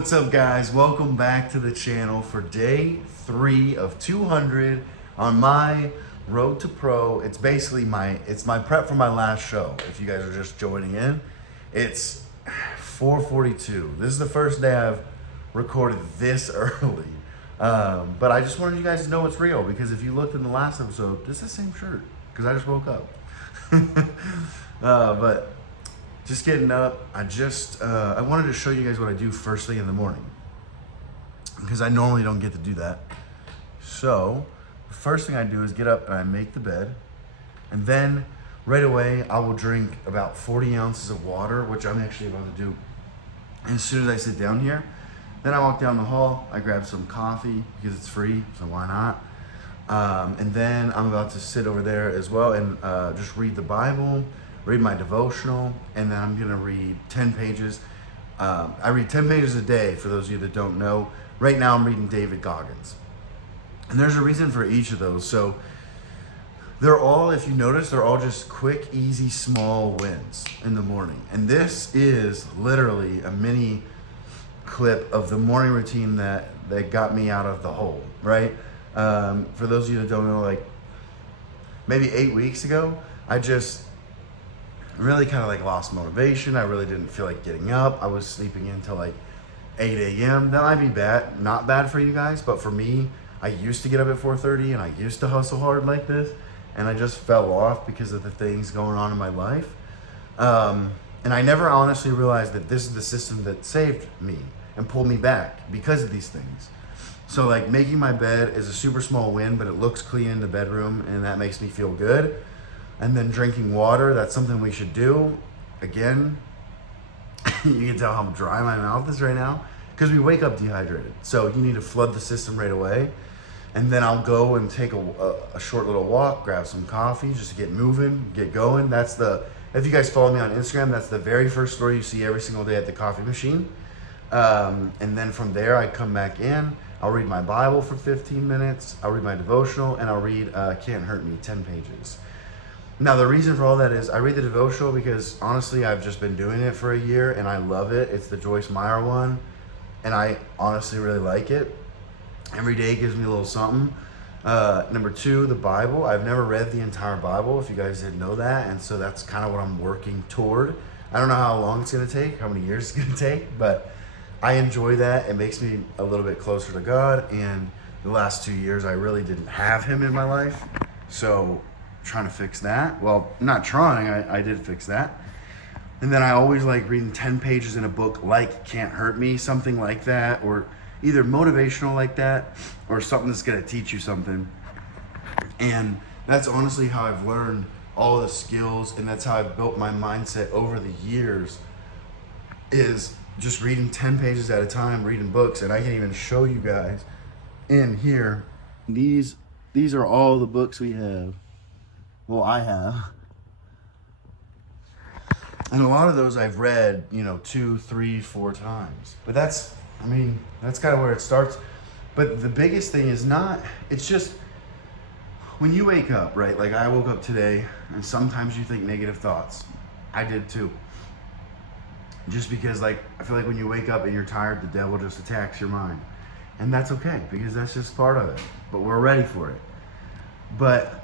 What's up, guys? Welcome back to the channel for day 3 of 200 on my road to pro. It's basically my prep for my last show. If you guys are just joining in, it's 4:42. This is the first day I've recorded this early, but I just wanted you guys to know it's real, because if you looked in the last episode, this is the same shirt because I just woke up. But just getting up, I wanted to show you guys what I do first thing in the morning, because I normally don't get to do that. So the first thing I do is get up and I make the bed, and then right away I will drink about 40 ounces of water, which I'm actually about to do as soon as I sit down here. Then I walk down the hall, I grab some coffee because it's free, so why not? And then I'm about to sit over there as well and just read the Bible, read my devotional, and then I'm gonna read 10 pages. I read 10 pages a day, for those of you that don't know. Right now I'm reading David Goggins. And there's a reason for each of those. So they're all, if you notice, they're all just quick, easy, small wins in the morning. And this is literally a mini clip of the morning routine that got me out of the hole, right? For those of you that don't know, like maybe 8 weeks ago, I just really kind of like lost motivation. I really didn't feel like getting up. I was sleeping until like 8 a.m. That might be bad, not bad for you guys, but for me, I used to get up at 4:30 and I used to hustle hard like this, and I just fell off because of the things going on in my life. And I never honestly realized that this is the system that saved me and pulled me back because of these things. So like making my bed is a super small win, but it looks clean in the bedroom and that makes me feel good. And then drinking water, that's something we should do. Again, you can tell how dry my mouth is right now because we wake up dehydrated. So you need to flood the system right away. And then I'll go and take a short little walk, grab some coffee just to get moving, get going. If you guys follow me on Instagram, that's the very first story you see every single day at the coffee machine. And then from there, I come back in, I'll read my Bible for 15 minutes, I'll read my devotional, and I'll read Can't Hurt Me, 10 pages. Now, the reason for all that is I read the devotional because honestly, I've just been doing it for a year and I love it. It's the Joyce Meyer one, and I honestly really like it. Every day gives me a little something. Number 2, the Bible. I've never read the entire Bible, if you guys didn't know that, and so that's kind of what I'm working toward. I don't know how long it's gonna take, how many years it's gonna take, but I enjoy that. It makes me a little bit closer to God, and the last 2 years I really didn't have him in my life, so trying to fix that. Well, not trying, I did fix that. And then I always like reading 10 pages in a book like Can't Hurt Me, something like that, or either motivational like that or something that's going to teach you something. And that's honestly how I've learned all the skills, and that's how I've built my mindset over the years, is just reading 10 pages at a time, reading books. And I can even show you guys in here, these are all the books we have. Well, I have. And a lot of those I've read, 2, 3, 4 times. But that's kind of where it starts. But the biggest thing is it's just when you wake up, right? Like I woke up today and sometimes you think negative thoughts. I did too. Just because I feel like when you wake up and you're tired, the devil just attacks your mind. And that's okay, because that's just part of it. But we're ready for it. But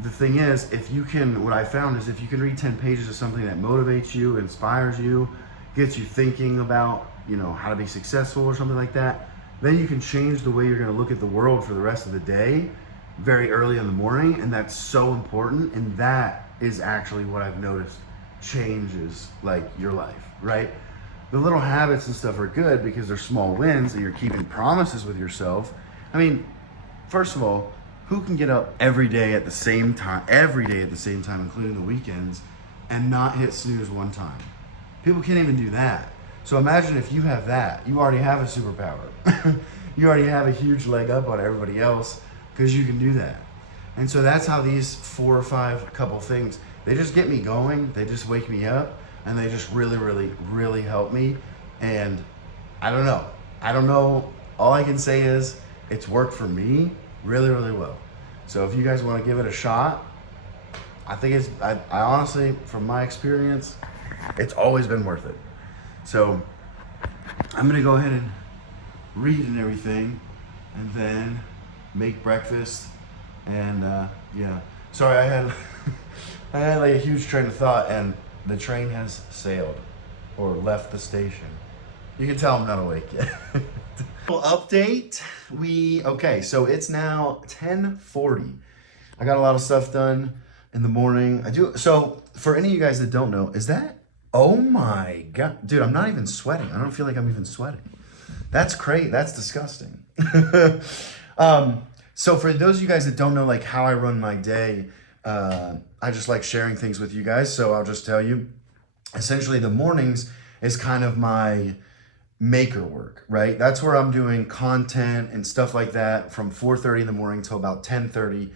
the thing is, what I found is if you can read 10 pages of something that motivates you, inspires you, gets you thinking about, how to be successful or something like that, then you can change the way you're going to look at the world for the rest of the day, very early in the morning. And that's so important. And that is actually what I've noticed changes your life, right? The little habits and stuff are good because they're small wins and you're keeping promises with yourself. First of all, who can get up every day at the same time, including the weekends, and not hit snooze one time? People can't even do that. So imagine if you have that. You already have a superpower. You already have a huge leg up on everybody else because you can do that. And so that's how these 4 or 5 couple things, they just get me going. They just wake me up, and they just really, really, really help me. And I don't know. All I can say is it's worked for me really, really well. So if you guys want to give it a shot, I honestly, from my experience, it's always been worth it. So I'm gonna go ahead and read and everything, and then make breakfast. And yeah, sorry, I had I had like a huge train of thought, and the train has sailed or left the station. You can tell I'm not awake yet. Update. Okay, so it's now 10:40. I got a lot of stuff done in the morning. So for any of you guys that don't know, oh my God, dude, I'm not even sweating. I don't feel like I'm even sweating. That's crazy. That's disgusting. So for those of you guys that don't know, like how I run my day, I just like sharing things with you guys. So I'll just tell you, essentially the mornings is kind of my maker work, right? That's where I'm doing content and stuff like that from 4:30 in the morning till about 10:30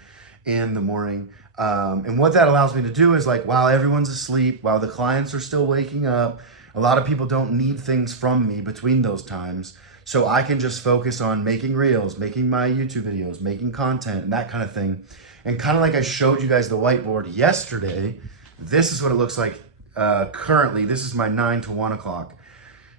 in the morning. And what that allows me to do is, like, while everyone's asleep, while the clients are still waking up, a lot of people don't need things from me between those times. So I can just focus on making reels, making my YouTube videos, making content and that kind of thing. And kind of like I showed you guys the whiteboard yesterday, this is what it looks like currently. This is my 9 to 1 o'clock.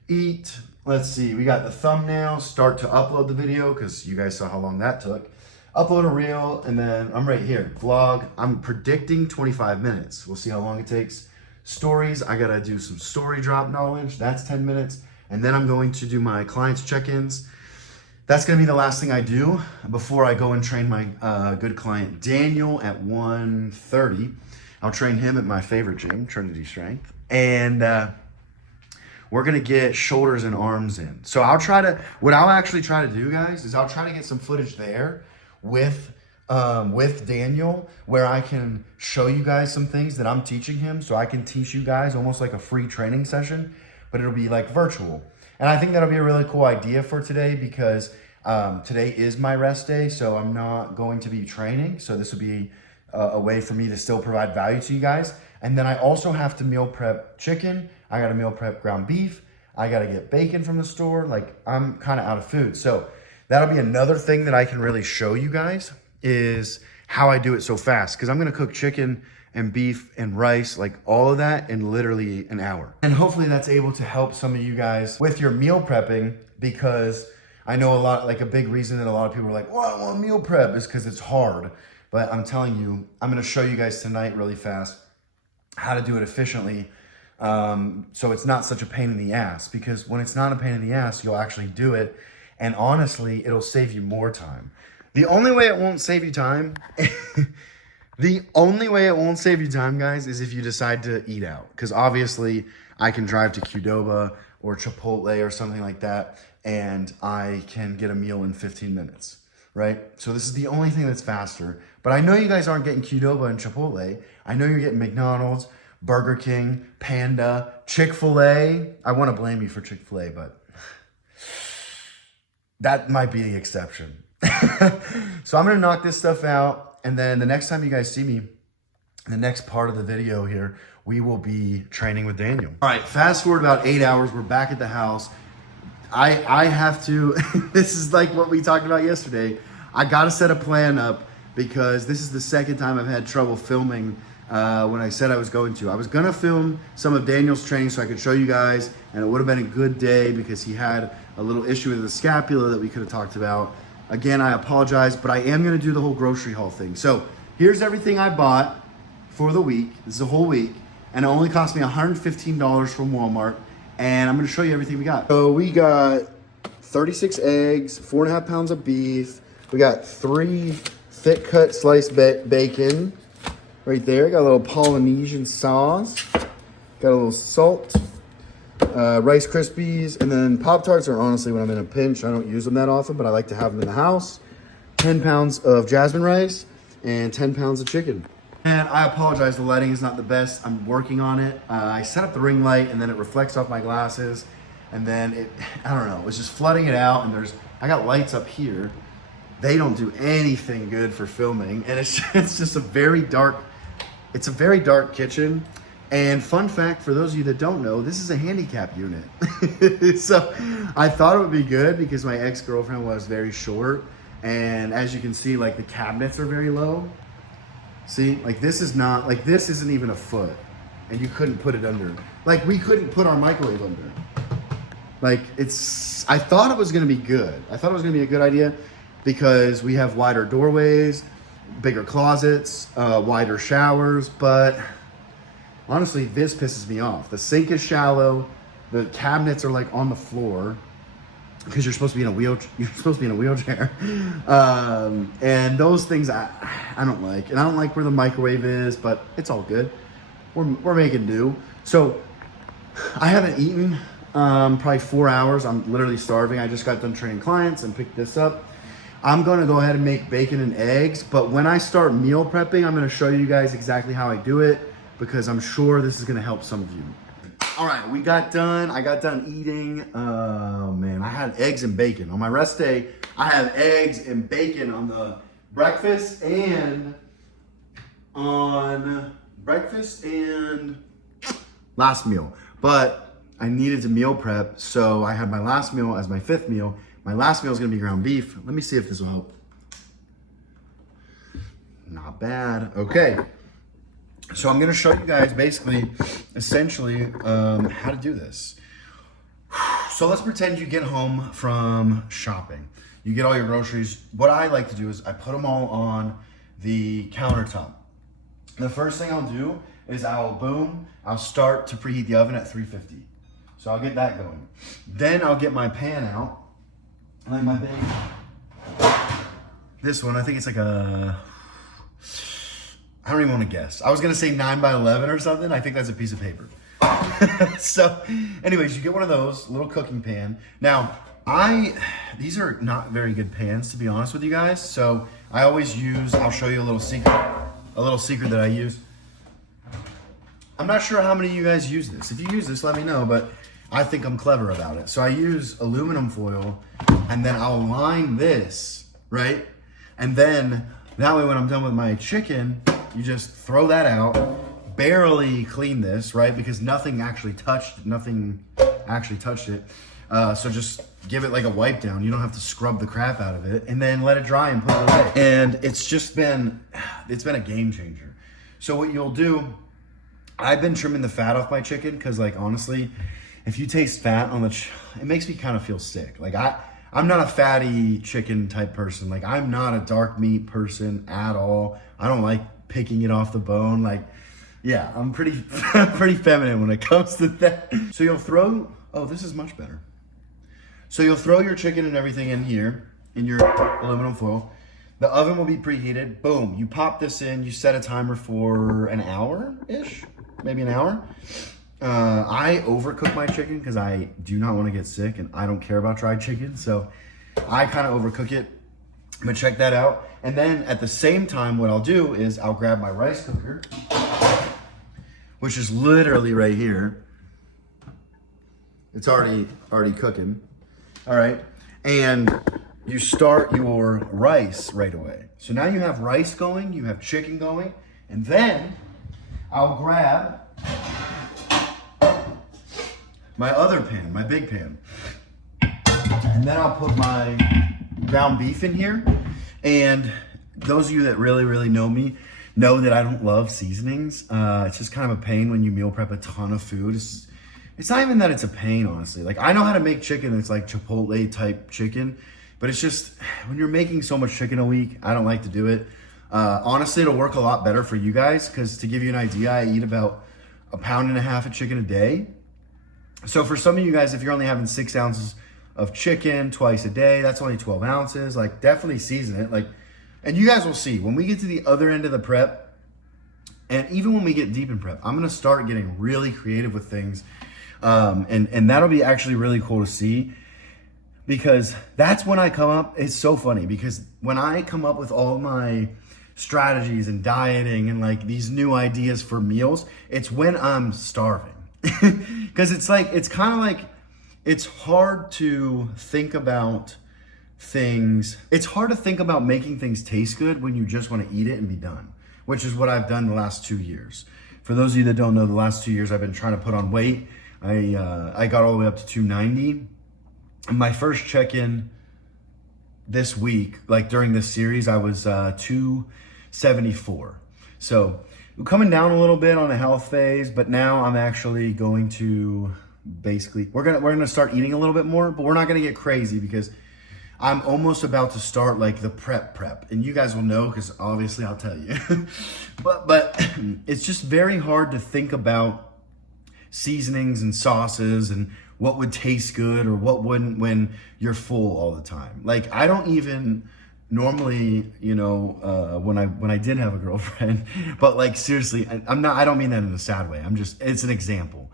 Eat. Let's see, we got the thumbnail, start to upload the video, because you guys saw how long that took. Upload a reel, and then I'm right here, vlog. I'm predicting 25 minutes. We'll see how long it takes. Stories, I gotta do some story drop knowledge. That's 10 minutes. And then I'm going to do my clients check-ins. That's gonna be the last thing I do before I go and train my good client, Daniel, at 1:30. I'll train him at my favorite gym, Trinity Strength. And we're gonna get shoulders and arms in. So what I'll actually try to do, guys, is I'll try to get some footage there with Daniel, where I can show you guys some things that I'm teaching him, so I can teach you guys almost like a free training session, but it'll be like virtual. And I think that'll be a really cool idea for today, because today is my rest day, so I'm not going to be training. So this will be a way for me to still provide value to you guys. And then I also have to meal prep chicken. I got to meal prep ground beef. I got to get bacon from the store. Like, I'm kind of out of food. So that'll be another thing that I can really show you guys, is how I do it so fast. Because I'm going to cook chicken and beef and rice, like all of that, in literally an hour. And hopefully that's able to help some of you guys with your meal prepping, because I know a big reason that a lot of people are like, well, I want meal prep, is because it's hard. But I'm telling you, I'm going to show you guys tonight really fast how to do it efficiently, so it's not such a pain in the ass. Because when it's not a pain in the ass, you'll actually do it, and honestly, it'll save you more time. The only way it won't save you time, guys, is if you decide to eat out. Because obviously, I can drive to Qdoba or Chipotle or something like that, and I can get a meal in 15 minutes, right? So this is the only thing that's faster. But I know you guys aren't getting Qdoba and Chipotle. I know you're getting McDonald's, Burger King, Panda, Chick-fil-A. I want to blame you for Chick-fil-A, but that might be the exception. So I'm going to knock this stuff out. And then the next time you guys see me, the next part of the video here, we will be training with Daniel. All right, fast forward about 8 hours. We're back at the house. I have to, this is like what we talked about yesterday. I got to set a plan up, because this is the second time I've had trouble filming when I said I was going to. I was going to film some of Daniel's training so I could show you guys, and it would have been a good day, because he had a little issue with the scapula that we could have talked about. Again, I apologize, but I am going to do the whole grocery haul thing. So here's everything I bought for the week. This is a whole week, and it only cost me $115 from Walmart, and I'm going to show you everything we got. So we got 36 eggs, 4.5 pounds of beef. We got 3 thick cut sliced bacon right there. Got a little Polynesian sauce. Got a little salt. Rice Krispies, and then Pop-Tarts are honestly when I'm in a pinch. I don't use them that often, but I like to have them in the house. 10 pounds of jasmine rice and 10 pounds of chicken. And I apologize, the lighting is not the best. I'm working on it. I set up the ring light, and then it reflects off my glasses, and then I don't know, it was just flooding it out, and I got lights up here. They don't do anything good for filming, and it's just a very dark kitchen. And fun fact, for those of you that don't know, this is a handicap unit. So I thought it would be good, because my ex-girlfriend was very short. And as you can see, like, the cabinets are very low. See, like, this isn't even a foot. And you couldn't put it under. Like, we couldn't put our microwave under. Like I thought it was gonna be good. I thought it was gonna be a good idea because we have wider doorways, bigger closets, wider showers, but honestly, this pisses me off. The sink is shallow, the cabinets are like on the floor because you're supposed to be in a wheelchair. And those things I don't like. And I don't like where the microwave is, but it's all good. We're making do. So I haven't eaten probably 4 hours. I'm literally starving. I just got done training clients and picked this up. I'm gonna go ahead and make bacon and eggs, but when I start meal prepping, I'm gonna show you guys exactly how I do it because I'm sure this is gonna help some of you. All right, I got done eating. Oh man, I had eggs and bacon. On my rest day, I have eggs and bacon on the breakfast and last meal. But I needed to meal prep, so I had my last meal as my 5th meal. My last meal is gonna be ground beef. Let me see if this will help. Not bad, okay. So I'm gonna show you guys basically, essentially, how to do this. So let's pretend you get home from shopping. You get all your groceries. What I like to do is I put them all on the countertop. The first thing I'll do is I'll start to preheat the oven at 350. So I'll get that going. Then I'll get my pan out. Like my big, this one, I think it's like I don't even want to guess. I was gonna say 9x11 or something. I think that's a piece of paper. So anyways, you get one of those, little cooking pan. Now, these are not very good pans, to be honest with you guys. So I always I'll show you a little secret that I use. I'm not sure how many of you guys use this. If you use this, let me know, but I think I'm clever about it. So I use aluminum foil and then I'll line this, right? And then that way when I'm done with my chicken, you just throw that out, barely clean this, right? Because nothing actually touched it. So just give it like a wipe down. You don't have to scrub the crap out of it and then let it dry and put it away. And it's been a game changer. So what you'll do, I've been trimming the fat off my chicken because like honestly, if you taste fat on it makes me kind of feel sick. Like I'm not a fatty chicken type person. Like I'm not a dark meat person at all. I don't like picking it off the bone. Like, yeah, I'm pretty feminine when it comes to that. So you'll throw, oh, this is much better. So you'll throw your chicken and everything in here, in your aluminum foil. The oven will be preheated. Boom, you pop this in, you set a timer for an hour-ish, maybe an hour. I overcook my chicken because I do not want to get sick and I don't care about dried chicken. So I kind of overcook it, but check that out. And then at the same time, what I'll do is I'll grab my rice cooker, which is literally right here. It's already cooking. All right. And you start your rice right away. So now you have rice going, you have chicken going, and then I'll grab my other pan, my big pan. And then I'll put my ground beef in here. And those of you that really, really know me know that I don't love seasonings. It's just kind of a pain when you meal prep a ton of food. It's not even that it's a pain, honestly. Like I know how to make chicken that's like Chipotle type chicken, but it's just when you're making so much chicken a week, I don't like to do it. Honestly, it'll work a lot better for you guys because to give you an idea, I eat about 1.5 pounds of chicken a day. So for some of you guys, if you're only having 6 ounces of chicken twice a day, that's only 12 ounces. Like definitely season it. Like, and you guys will see when we get to the other end of the prep, and even when we get deep in prep, I'm gonna start getting really creative with things. And that'll be actually really cool to see because that's when I come up. It's so funny because when I come up with all my strategies and dieting and like these new ideas for meals, it's when I'm starving. Because it's kind of like, it's hard to think about things. It's hard to think about making things taste good when you just want to eat it and be done, which is what I've done the last 2 years. For those of you that don't know, the last 2 years I've been trying to put on weight. I got all the way up to 290. My first check-in this week, like during this series, I was 274. So coming down a little bit on a health phase, but now I'm actually going to basically, we're gonna start eating a little bit more, but we're not gonna get crazy because I'm almost about to start like the prep, and you guys will know because obviously I'll tell you. but it's just very hard to think about seasonings and sauces and what would taste good or what wouldn't when you're full all the time. Like I don't even normally, you know, when I did have a girlfriend, but like seriously, I don't mean that in a sad way. It's an example.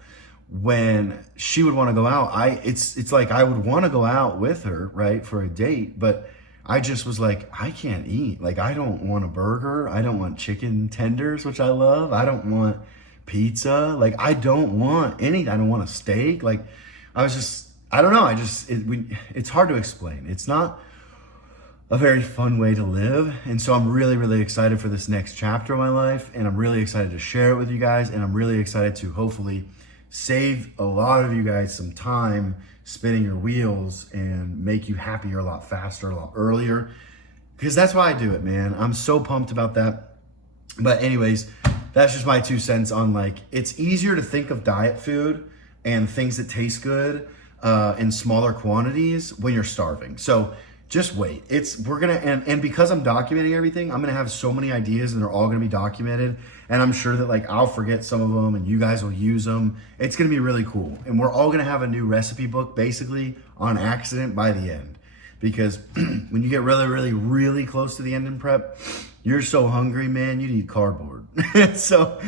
When she would want to go out, it's like I would want to go out with her, right, for a date, but I just was like, I can't eat. Like, I don't want a burger. I don't want chicken tenders, which I love. I don't want pizza. Like, I don't want anything. I don't want a steak. Like, I don't know. It's hard to explain. It's not a very fun way to live. And so I'm really, really excited for this next chapter of my life. And I'm really excited to share it with you guys. And I'm really excited to hopefully save a lot of you guys some time spinning your wheels and make you happier a lot faster, a lot earlier. Because that's why I do it, man. I'm so pumped about that. But anyways, that's just my 2 cents on like, it's easier to think of diet food and things that taste good in smaller quantities when you're starving. So just wait. And because I'm documenting everything, I'm gonna have so many ideas and they're all gonna be documented. And I'm sure that like I'll forget some of them and you guys will use them. It's gonna be really cool. And we're all gonna have a new recipe book basically on accident by the end. Because when you get really, really, really close to the end in prep, you're so hungry, man, you need cardboard. So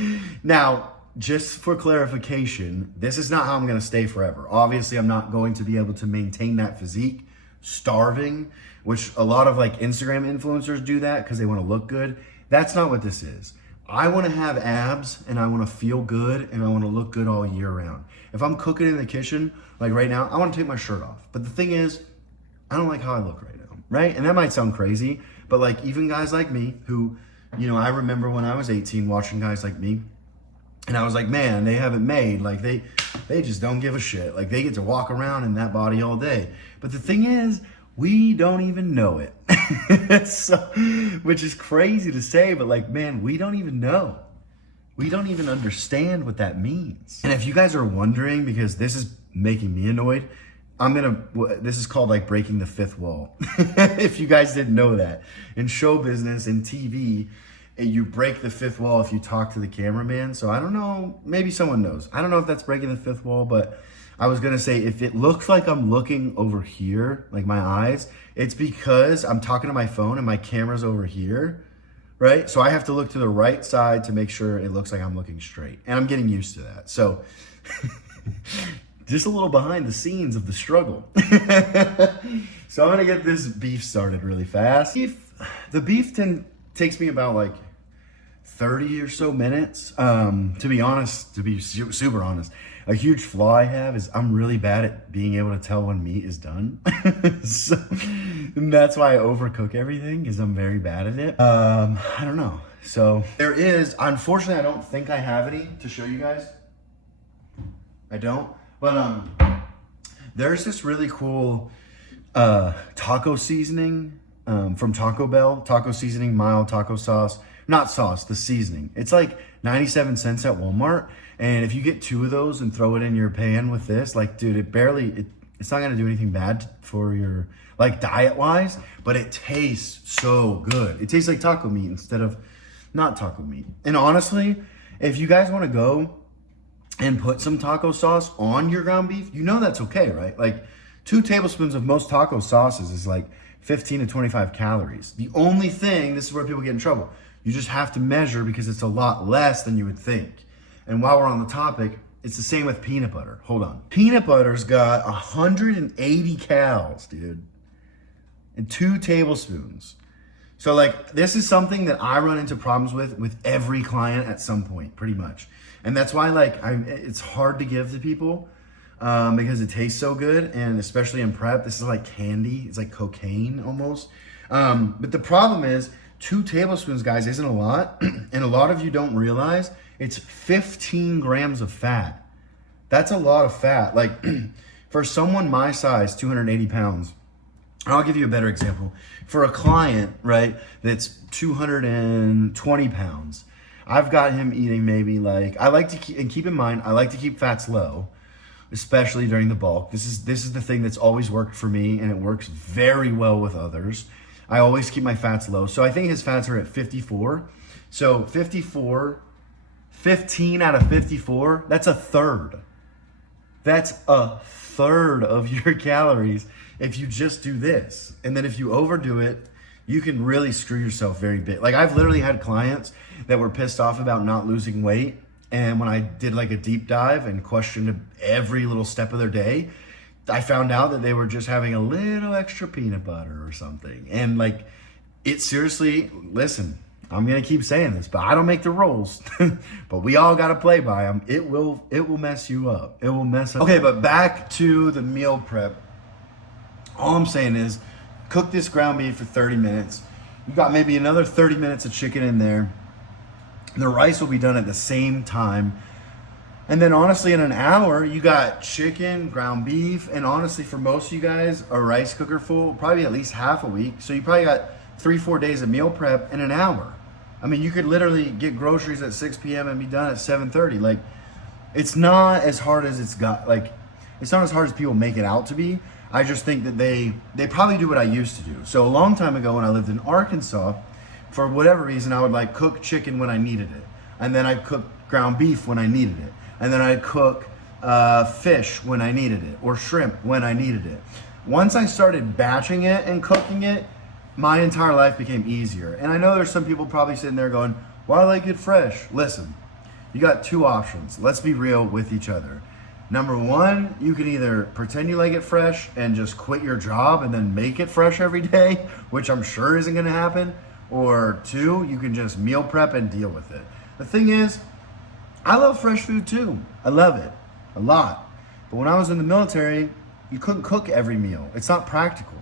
now, just for clarification, this is not how I'm gonna stay forever. Obviously, I'm not going to be able to maintain that physique starving, which a lot of like Instagram influencers do that because they want to look good. That's not what this is. I want to have abs and I want to feel good and I want to look good all year round. If I'm cooking in the kitchen, like right now, I want to take my shirt off. But the thing is, I don't like how I look right now, right? And that might sound crazy, but like even guys like me who, you know, I remember when I was 18 watching guys like me and I was like, man, they have it made. Like they just don't give a shit. Like they get to walk around in that body all day. But the thing is, we don't even know it. So, which is crazy to say, but like, man, we don't even know. We don't even understand what that means. And if you guys are wondering, because this is making me annoyed, this is called like breaking the 5th wall. If you guys didn't know that. In show business, in TV, you break the 5th wall if you talk to the cameraman. So I don't know, maybe someone knows. I don't know if that's breaking the 5th wall, but I was gonna say, if it looks like I'm looking over here, like my eyes, it's because I'm talking to my phone and my camera's over here, right? So I have to look to the right side to make sure it looks like I'm looking straight. And I'm getting used to that. So just a little behind the scenes of the struggle. So I'm gonna get this beef started really fast. The beef takes me about like 30 or so minutes. To be honest, to be super honest, a huge flaw I have is I'm really bad at being able to tell when meat is done. So, and that's why I overcook everything, because I'm very bad at it. I don't know. So there is, unfortunately, I don't think I have any to show you guys. I don't. But there's this really cool taco seasoning from Taco Bell. Taco seasoning, mild taco sauce. Not sauce, the seasoning. It's like 97 cents at Walmart. And if you get 2 of those and throw it in your pan with this, like, dude, it's not gonna do anything bad for your, like, diet-wise, but it tastes so good. It tastes like taco meat instead of not taco meat. And honestly, if you guys wanna go and put some taco sauce on your ground beef, you know that's okay, right? Like, 2 tablespoons of most taco sauces is like 15 to 25 calories. The only thing, this is where people get in trouble, you just have to measure because it's a lot less than you would think. And while we're on the topic, it's the same with peanut butter. Hold on. Peanut butter's got 180 calories, dude. And 2 tablespoons. So like, this is something that I run into problems with every client at some point, pretty much. And that's why like, it's hard to give to people because it tastes so good. And especially in prep, this is like candy. It's like cocaine almost. But the problem is 2 tablespoons, guys, isn't a lot. And a lot of you don't realize it's 15 grams of fat. That's a lot of fat. Like for someone my size, 280 pounds, I'll give you a better example. For a client, right, that's 220 pounds, I've got him eating maybe like, I like to keep, and keep in mind, I like to keep fats low. especially during the bulk. This is the thing that's always worked for me, and it works very well with others. I always keep my fats low. So I think his fats are at 54. So 54, 15 out of 54, that's a third. That's a third of your calories if you just do this. And then if you overdo it, you can really screw yourself very big. Like, I've literally had clients that were pissed off about not losing weight. And when I did like a deep dive and questioned every little step of their day, I found out that they were just having a little extra peanut butter or something. And like, it seriously, listen, I'm gonna keep saying this, but I don't make the rules. But we all gotta play by them. It will mess you up. It will mess up. Okay, but back to the meal prep. All I'm saying is, cook this ground beef for 30 minutes. You got maybe another 30 minutes of chicken in there. The rice will be done at the same time. And then honestly, in an hour, you got chicken, ground beef, and honestly, for most of you guys, a rice cooker full, probably at least half a week. So you probably got 3-4 days of meal prep in an hour. I mean, you could literally get groceries at 6 p.m. and be done at 7:30. Like, it's not as hard as it's not as hard as people make it out to be. I just think that they probably do what I used to do. So a long time ago when I lived in Arkansas, for whatever reason, I would like cook chicken when I needed it. And then I'd cook ground beef when I needed it. And then I'd cook fish when I needed it, or shrimp when I needed it. Once I started batching it and cooking it, my entire life became easier. And I know there's some people probably sitting there going, why like it fresh? Listen, you got two options. Let's be real with each other. Number one, you can either pretend you like it fresh and just quit your job and then make it fresh every day, which I'm sure isn't gonna happen. Or two, you can just meal prep and deal with it. The thing is, I love fresh food too. I love it a lot. But when I was in the military, you couldn't cook every meal. It's not practical.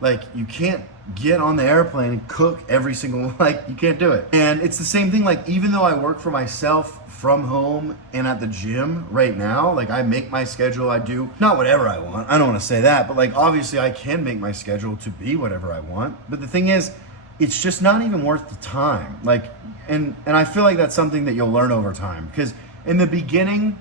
Like, you can't get on the airplane and cook every single, like, you can't do it. And it's the same thing, like, even though I work for myself from home and at the gym right now, like, I make my schedule, I do not whatever I want. I don't want to say that, but like, obviously I can make my schedule to be whatever I want. But the thing is, it's just not even worth the time. Like, and I feel like that's something that you'll learn over time, because in the beginning,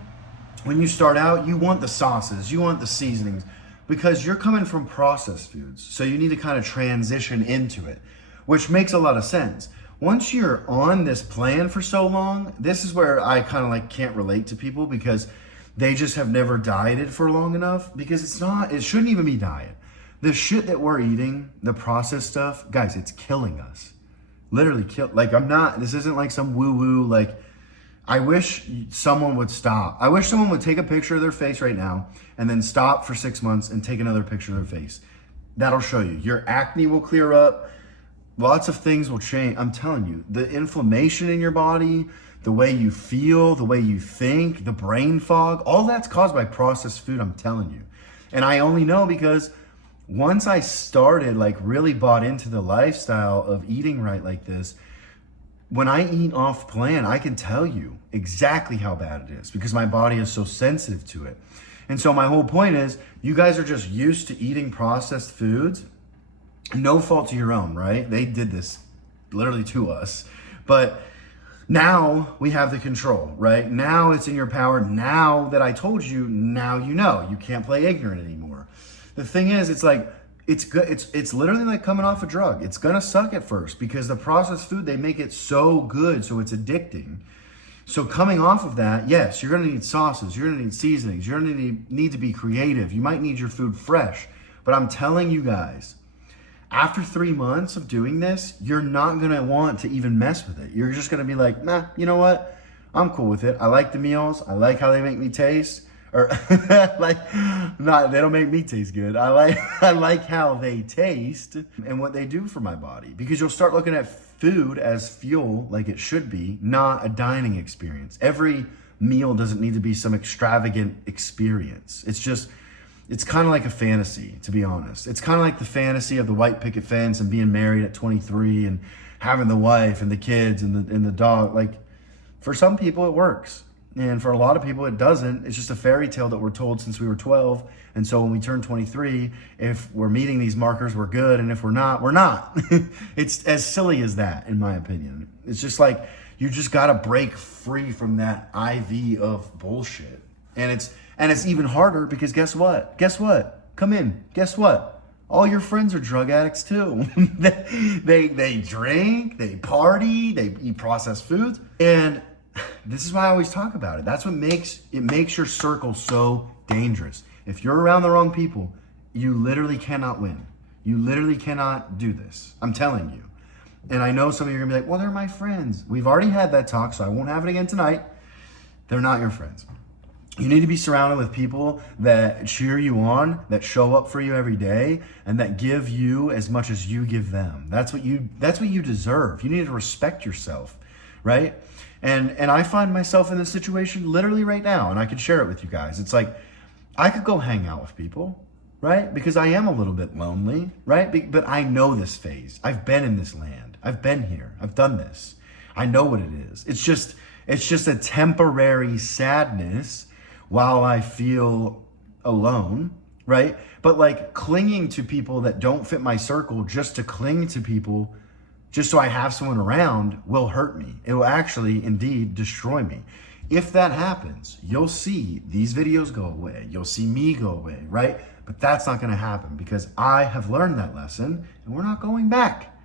when you start out, you want the sauces, you want the seasonings, because you're coming from processed foods. So you need to kind of transition into it, which makes a lot of sense. Once you're on this plan for so long, this is where I kind of like can't relate to people, because they just have never dieted for long enough, because it shouldn't even be diet. The shit that we're eating, the processed stuff, guys, it's killing us. Literally this isn't like some woo-woo, like, I wish someone would stop. I wish someone would take a picture of their face right now and then stop for 6 months and take another picture of their face. That'll show you. Your acne will clear up. Lots of things will change. I'm telling you, the inflammation in your body, the way you feel, the way you think, the brain fog, all that's caused by processed food, I'm telling you. And I only know because once I started, like, really bought into the lifestyle of eating right like this, when I eat off plan, I can tell you exactly how bad it is, because my body is so sensitive to it. And so my whole point is, you guys are just used to eating processed foods. No fault to your own, right? They did this literally to us. But now we have the control, right? Now it's in your power. Now that I told you, now you know. You can't play ignorant anymore. The thing is, it's like, it's good. It's literally like coming off a drug. It's gonna suck at first, because the processed food, they make it so good, so it's addicting. So coming off of that, yes, you're gonna need sauces, you're gonna need seasonings, you're gonna need to be creative. You might need your food fresh. But I'm telling you guys, after 3 months of doing this, you're not gonna want to even mess with it. You're just gonna be like, nah, you know what? I'm cool with it. I like the meals. I like how they make me taste. Or they don't make me taste good. I like how they taste and what they do for my body, because you'll start looking at food as fuel, like it should be, not a dining experience. Every meal doesn't need to be some extravagant experience. It's kind of like a fantasy, to be honest. It's kind of like the fantasy of the white picket fence and being married at 23 and having the wife and the kids and the dog. Like, for some people it works. And for a lot of people, it doesn't. It's just a fairy tale that we're told since we were 12. And so when we turn 23, if we're meeting these markers, we're good. And if we're not, we're not. It's as silly as that, in my opinion. It's just like, you just got to break free from that IV of bullshit. And And it's even harder because guess what? Guess what? Come in. Guess what? All your friends are drug addicts too. they drink, they party, they eat processed foods. And this is why I always talk about it. That's what makes your circle so dangerous. If you're around the wrong people, you literally cannot win. You literally cannot do this. I'm telling you. And I know some of you are gonna be like, well, they're my friends. We've already had that talk, so I won't have it again tonight. They're not your friends. You need to be surrounded with people that cheer you on, that show up for you every day, and that give you as much as you give them. That's what you deserve. You need to respect yourself, right? And I find myself in this situation literally right now, and I could share it with you guys. It's like, I could go hang out with people, right? Because I am a little bit lonely, right? But I know this phase. I've been in this land. I've been here. I've done this. I know what it is. It's just a temporary sadness while I feel alone, right? But like clinging to people that don't fit my circle just to cling to people just so I have someone around will hurt me. It will actually indeed destroy me. If that happens, you'll see these videos go away. You'll see me go away, right? But that's not gonna happen because I have learned that lesson and we're not going back.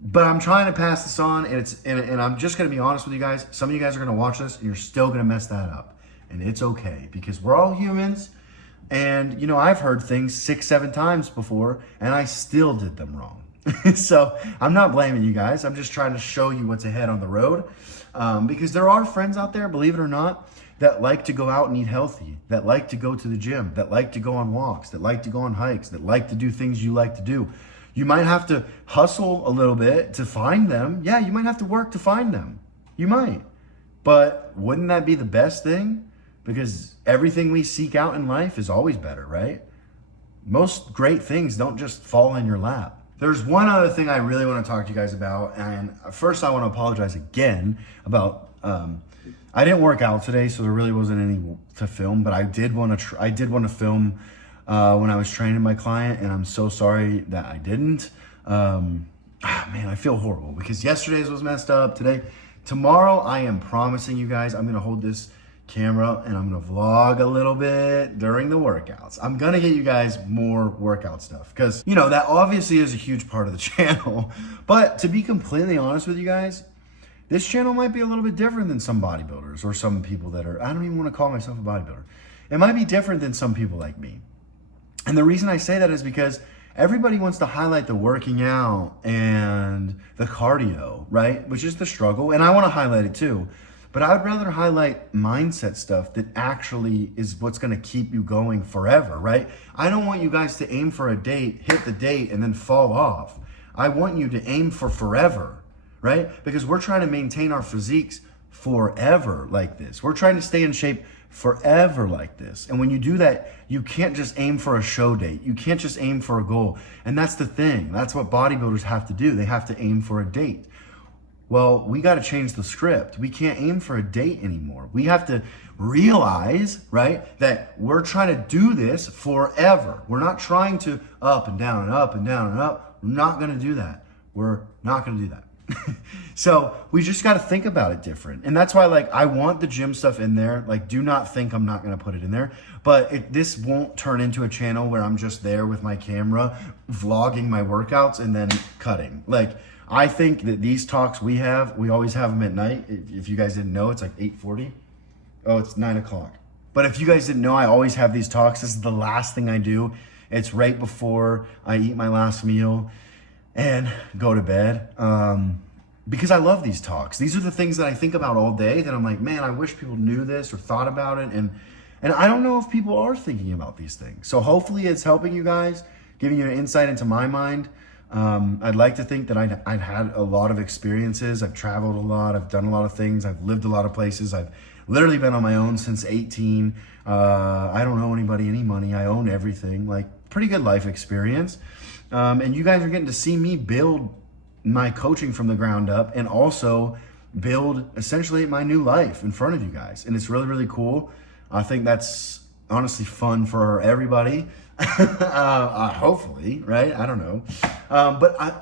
But I'm trying to pass this on and I'm just gonna be honest with you guys. Some of you guys are gonna watch this and you're still gonna mess that up. And it's okay because we're all humans. And you know, I've heard things 6, 7 times before and I still did them wrong. So I'm not blaming you guys. I'm just trying to show you what's ahead on the road. Because there are friends out there, believe it or not, that like to go out and eat healthy, that like to go to the gym, that like to go on walks, that like to go on hikes, that like to do things you like to do. You might have to hustle a little bit to find them. Yeah, you might have to work to find them. You might. But wouldn't that be the best thing? Because everything we seek out in life is always better, right? Most great things don't just fall in your lap. There's one other thing I really want to talk to you guys about. And first I want to apologize again about, I didn't work out today, so there really wasn't any to film, but I did want to film when I was training my client, and I'm so sorry that I didn't. Man, I feel horrible because yesterday's was messed up. Tomorrow I am promising you guys, I'm going to hold this camera and I'm going to vlog a little bit during the workouts. I'm going to get you guys more workout stuff because, you know, that obviously is a huge part of the channel. But to be completely honest with you guys, this channel might be a little bit different than some bodybuilders or some people that are, I don't even want to call myself a bodybuilder. It might be different than some people like me. And the reason I say that is because everybody wants to highlight the working out and the cardio, right? Which is the struggle. And I want to highlight it too. But I would rather highlight mindset stuff that actually is what's going to keep you going forever, right? I don't want you guys to aim for a date, hit the date, and then fall off. I want you to aim for forever, right? Because we're trying to maintain our physiques forever like this. We're trying to stay in shape forever like this. And when you do that, you can't just aim for a show date. You can't just aim for a goal. And that's the thing. That's what bodybuilders have to do. They have to aim for a date. Well, we got to change the script. We can't aim for a date anymore. We have to realize, right, that we're trying to do this forever. We're not trying to up and down and up and down and up. We're not going to do that. We're not going to do that. So we just got to think about it different. And that's why, like, I want the gym stuff in there. Like, do not think I'm not going to put it in there. But this won't turn into a channel where I'm just there with my camera, vlogging my workouts and then cutting. Like, I think that these talks we always have them at night. If you guys didn't know, it's like 8:40. Oh, it's 9 o'clock. But if you guys didn't know, I always have these talks. This is the last thing I do. It's right before I eat my last meal and go to bed. Because I love these talks. These are the things that I think about all day that I'm like, man, I wish people knew this or thought about it. And I don't know if people are thinking about these things. So hopefully it's helping you guys, giving you an insight into my mind. I'd like to think that I've had a lot of experiences. I've traveled a lot. I've done a lot of things. I've lived a lot of places. I've literally been on my own since 18. I don't owe anybody any money. I own everything. Like, pretty good life experience. And you guys are getting to see me build my coaching from the ground up and also build essentially my new life in front of you guys. And it's really, really cool. I think that's honestly fun for everybody. Hopefully, right? I don't know.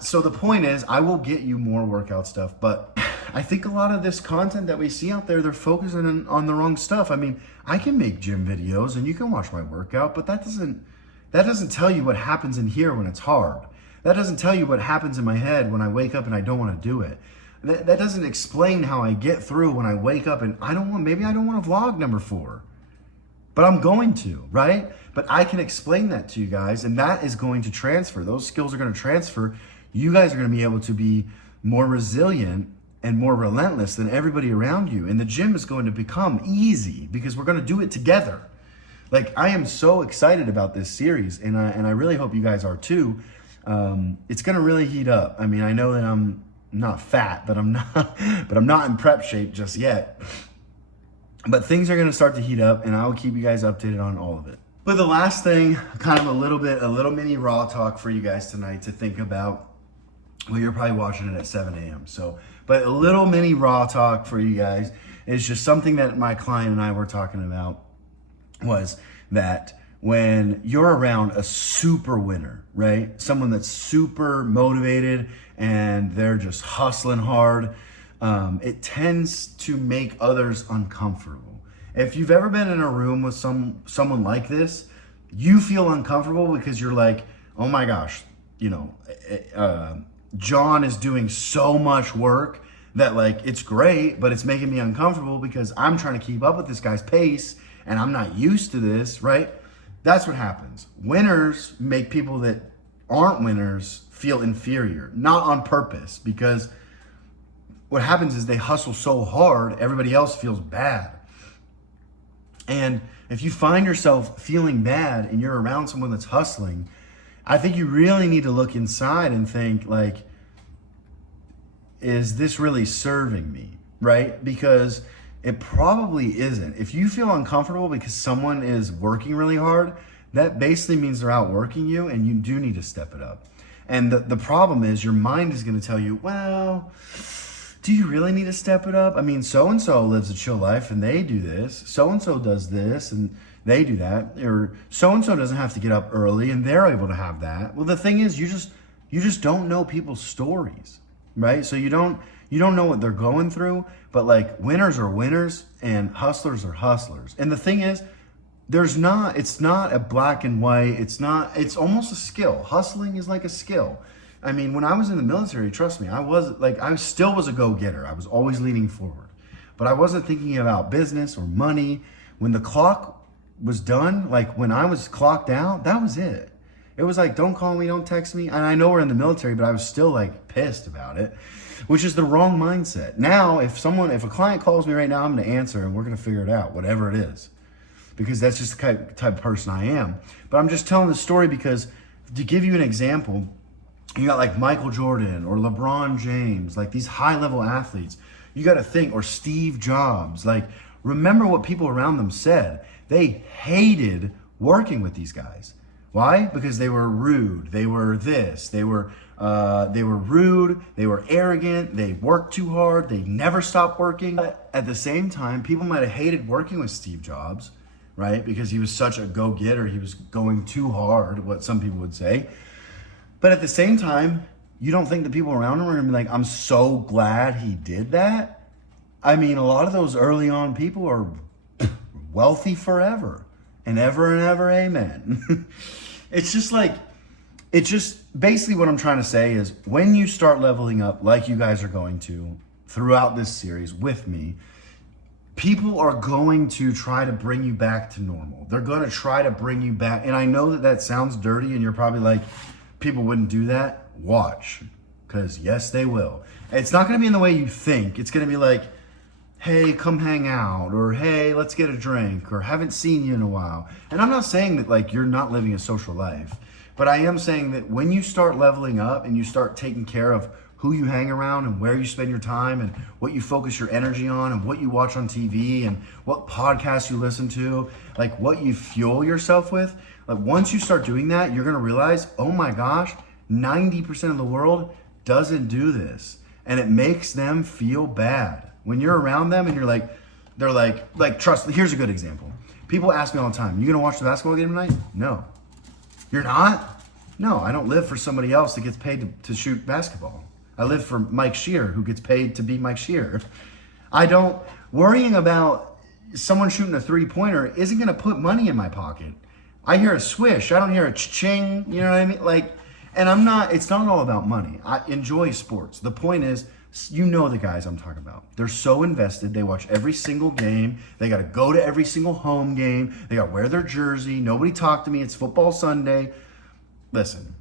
So the point is, I will get you more workout stuff, but I think a lot of this content that we see out there, they're focusing on the wrong stuff. I mean, I can make gym videos and you can watch my workout, but that doesn't tell you what happens in here when it's hard. That doesn't tell you what happens in my head when I wake up and I don't want to do it. That doesn't explain how I get through when I wake up and maybe I don't want to vlog number 4, but I'm going to, right? But I can explain that to you guys, and that is going to transfer. Those skills are going to transfer. You guys are going to be able to be more resilient and more relentless than everybody around you. And the gym is going to become easy because we're going to do it together. Like, I am so excited about this series, and I really hope you guys are too. It's going to really heat up. I mean, I know that I'm not fat, but I'm not in prep shape just yet. But things are going to start to heat up, and I will keep you guys updated on all of it. But the last thing, kind of a little mini raw talk for you guys tonight to think about. Well, you're probably watching it at 7 a.m. But a little mini raw talk for you guys is just something that my client and I were talking about, was that when you're around a super winner, right? Someone that's super motivated and they're just hustling hard, it tends to make others uncomfortable. If you've ever been in a room with someone like this, you feel uncomfortable because you're like, oh my gosh, John is doing so much work that, like, it's great, but it's making me uncomfortable because I'm trying to keep up with this guy's pace and I'm not used to this, right? That's what happens. Winners make people that aren't winners feel inferior, not on purpose, because what happens is they hustle so hard, everybody else feels bad. And if you find yourself feeling bad and you're around someone that's hustling, I think you really need to look inside and think, like, is this really serving me, right? Because it probably isn't. If you feel uncomfortable because someone is working really hard, that basically means they're outworking you, and you do need to step it up. And the problem is your mind is going to tell you, well, do you really need to step it up? I mean, so-and-so lives a chill life and they do this. So-and-so does this and they do that. Or so-and-so doesn't have to get up early and they're able to have that. Well, the thing is, you just don't know people's stories, right? So you don't know what they're going through, but like, winners are winners and hustlers are hustlers. And the thing is, it's not a black and white. It's almost a skill. Hustling is like a skill. I mean, when I was in the military, trust me, I still was a go-getter. I was always leaning forward, but I wasn't thinking about business or money. When the clock was done, like when I was clocked out, that was it. It was like, don't call me, don't text me. And I know we're in the military, but I was still like pissed about it, which is the wrong mindset. Now, if a client calls me right now, I'm going to answer and we're going to figure it out, whatever it is, because that's just the type of person I am. But I'm just telling the story because, to give you an example, you got like Michael Jordan or LeBron James, like these high-level athletes. You got to think, or Steve Jobs, like, remember what people around them said. They hated working with these guys. Why? Because they were rude. They were this. They were rude. They were arrogant. They worked too hard. They never stopped working. But at the same time, people might have hated working with Steve Jobs, right? Because he was such a go-getter. He was going too hard, what some people would say. But at the same time, you don't think the people around him are gonna be like, I'm so glad he did that? I mean, a lot of those early on people are wealthy forever and ever, amen. It's just basically what I'm trying to say is, when you start leveling up like you guys are going to throughout this series with me, people are going to try to bring you back to normal. They're going to try to bring you back. And I know that sounds dirty and you're probably like, people wouldn't do that. Watch, because yes, they will. It's not going to be in the way you think. It's going to be like, hey, come hang out, or hey, let's get a drink, or haven't seen you in a while. And I'm not saying that like you're not living a social life, but I am saying that when you start leveling up and you start taking care of who you hang around and where you spend your time and what you focus your energy on and what you watch on TV and what podcasts you listen to, like what you fuel yourself with, like once you start doing that, you're going to realize, oh my gosh, 90% of the world doesn't do this. And it makes them feel bad. When you're around them and they're like, trust, here's a good example. People ask me all the time, you going to watch the basketball game tonight? No. You're not? No, I don't live for somebody else that gets paid to shoot basketball. I live for Mike Shear, who gets paid to be Mike Shear. Worrying about someone shooting a 3-pointer isn't going to put money in my pocket. I hear a swish. I don't hear a cha-ching. You know what I mean? Like, and it's not all about money. I enjoy sports. The point is, you know the guys I'm talking about. They're so invested. They watch every single game. They got to go to every single home game. They got to wear their jersey. Nobody talk to me. It's football Sunday. Listen,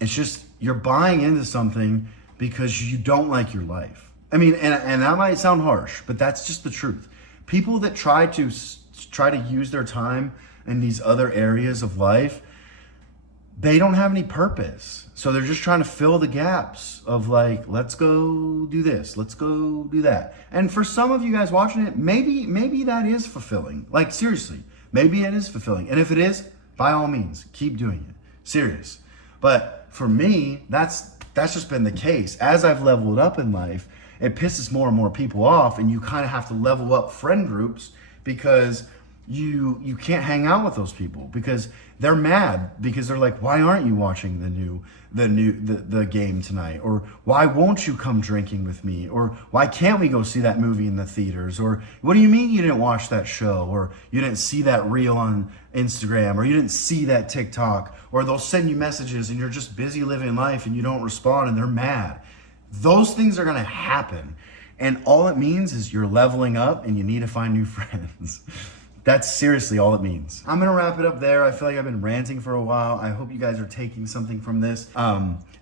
it's just, you're buying into something because you don't like your life. I mean, and that might sound harsh, but that's just the truth. People that try to use their time in these other areas of life, they don't have any purpose. So they're just trying to fill the gaps of like, let's go do this, let's go do that. And for some of you guys watching it, maybe that is fulfilling. Like, seriously, maybe it is fulfilling. And if it is, by all means, keep doing it. Serious. But for me, that's just been the case. As I've leveled up in life, it pisses more and more people off, and you kind of have to level up friend groups because you can't hang out with those people because they're mad, because they're like, why aren't you watching the game tonight? Or why won't you come drinking with me? Or why can't we go see that movie in the theaters? Or what do you mean you didn't watch that show? Or you didn't see that reel on Instagram? Or you didn't see that TikTok? Or they'll send you messages and you're just busy living life and you don't respond and they're mad. Those things are gonna happen. And all it means is you're leveling up and you need to find new friends. That's seriously all it means. I'm gonna wrap it up there. I feel like I've been ranting for a while. I hope you guys are taking something from this.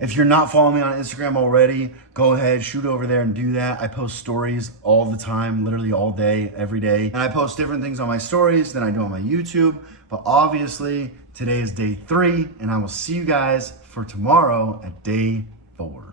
If you're not following me on Instagram already, go ahead, shoot over there and do that. I post stories all the time, literally all day, every day. And I post different things on my stories than I do on my YouTube. But obviously, today is day 3, and I will see you guys for tomorrow at day 4.